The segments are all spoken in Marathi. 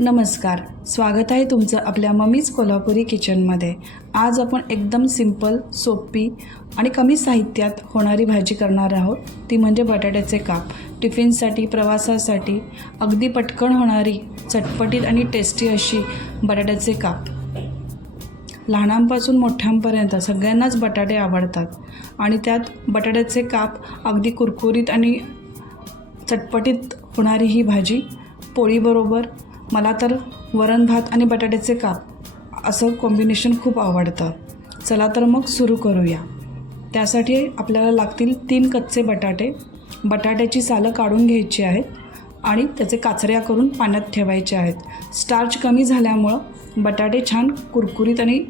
नमस्कार. स्वागत आहे तुमचं आपल्या मम्मीज कोल्हापुरी किचनमध्ये. आज आपण एकदम सिंपल सोपी आणि कमी साहित्यात होणारी भाजी करणार आहोत. ती म्हणजे बटाट्याचे काप. टिफिनसाठी प्रवासासाठी अगदी पटकन होणारी चटपटीत आणि टेस्टी अशी बटाट्याचे काप. लहानांपासून मोठ्यांपर्यंत सगळ्यांनाच बटाटे आवडतात आणि त्यात बटाट्याचे काप अगदी कुरकुरीत आणि चटपटीत होणारी ही भाजी पोळीबरोबर मला तर वरण भात आणि बटाट्याचे काप असं कॉम्बिनेशन खूप आवडतं. चला तर मग सुरू करूया. त्यासाठी आपल्याला लागतील तीन कच्चे बटाटे. बटाट्याची सालं काढून घ्यायची आहेत आणि त्याचे काचऱ्या करून पाण्यात ठेवायचे आहेत. स्टार्च कमी झाल्यामुळं बटाटे छान कुरकुरीत आणि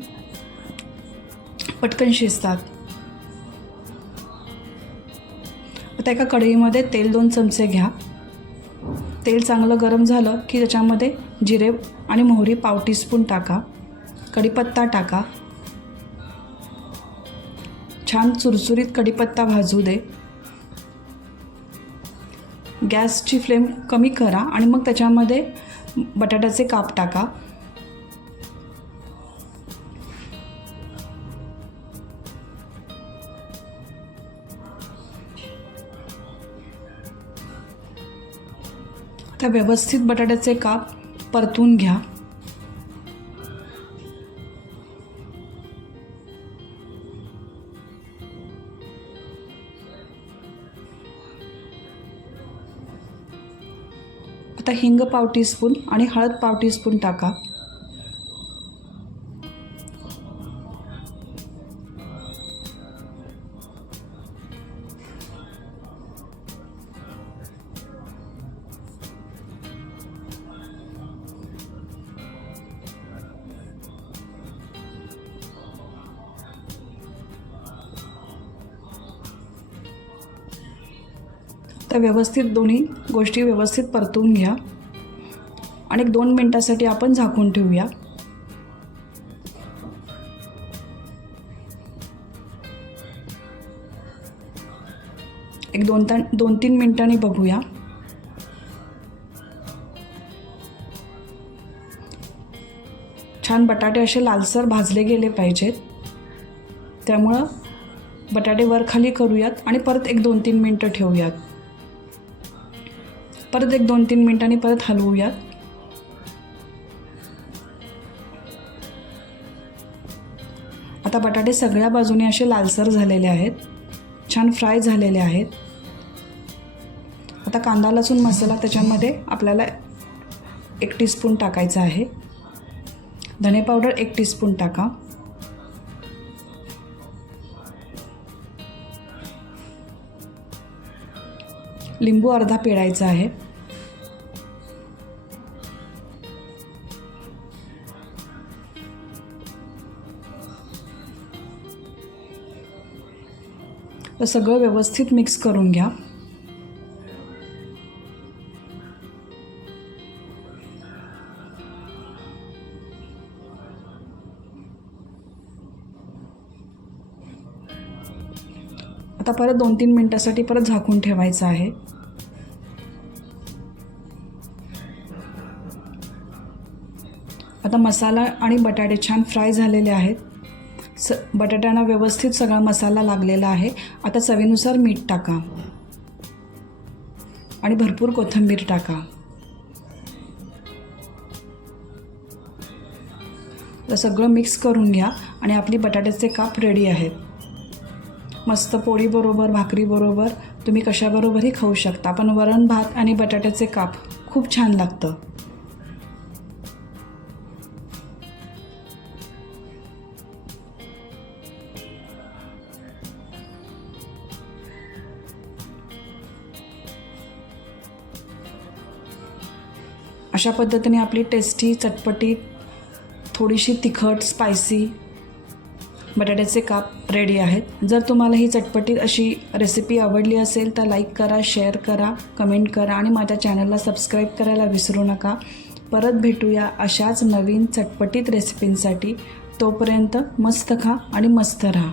पटकन शिजतात. आता एका कढईमध्ये तेल दोन चमचे घ्या. तेल चांगलं गरम झालं की त्याच्यामध्ये जिरे आणि मोहरी पाव टीस्पून टाका. कढीपत्ता टाका. छान चुरचुरीत कढीपत्ता भाजू दे. गॅसची फ्लेम कमी करा आणि मग त्याच्यामध्ये बटाट्याचे काप टाका. त्या व्यवस्थित बटाट्याचे काप परतून घ्या. आता हिंग पाव टीस्पून आणि हळद पाव टीस्पून टाका. तर व्यवस्थित दोन्ही गोष्टी व्यवस्थित परतून घ्या. आणि एक दोन मिनटासाठी आपण झाकून ठेवूया. एक दोन ता दोन तीन मिनटांनी बघूया. छान बटाटे असे लालसर भाजले गेले पाहिजेत. त्यामुळं बटाटे वर खाली करूयात आणि परत एक दोन तीन मिनटं ठेवूयात. परत एक दोन तीन मिनटांनी परत हलवूयात. आता बटाटे सगळ्या बाजूने असे लालसर झालेले आहेत. छान फ्राय झालेले आहेत. आता कांदा लसूण मसाला त्याच्यामध्ये आपल्याला एक टीस्पून टाकायचा आहे. धने पावडर एक टीस्पून टाका. लिंबू अर्धा पिळायचा आहे. तर सगळं व्यवस्थित मिक्स करून घ्या. आता परत दोन तीन मिनटासाठी परत झाकून ठेवायचं आहे. आता मसाला आणि बटाटे छान फ्राय झालेले आहेत. स बटाट्यांना व्यवस्थित सगळा मसाला लागलेला आहे. आता चवीनुसार मीठ टाका. आणि भरपूर कोथिंबीर टाका. तर सगळं मिक्स करून घ्या आणि आपली बटाट्याचे काप रेडी आहेत. मस्त पोळीबरोबर भाकरीबरोबर तुम्ही कशाबरोबरही खाऊ शकता. पण वरण भात आणि बटाट्याचे काप खूप छान लागतं. अशा पद्धतीने आपली टेस्टी चटपटी थोडीशी तिखट स्पायसी बटाट्याचे काप रेडी आहेत. जर तुम्हाला ही चटपटीत अशी रेसिपी आवडली असेल तर लाईक करा शेअर करा कमेंट करा आणि माझ्या चॅनलला सबस्क्राईब करायला विसरू नका. परत भेटूया अशाच नवीन चटपटीत रेसिपींसाठी तोपर्यंत मस्त खा आणि मस्त राहा.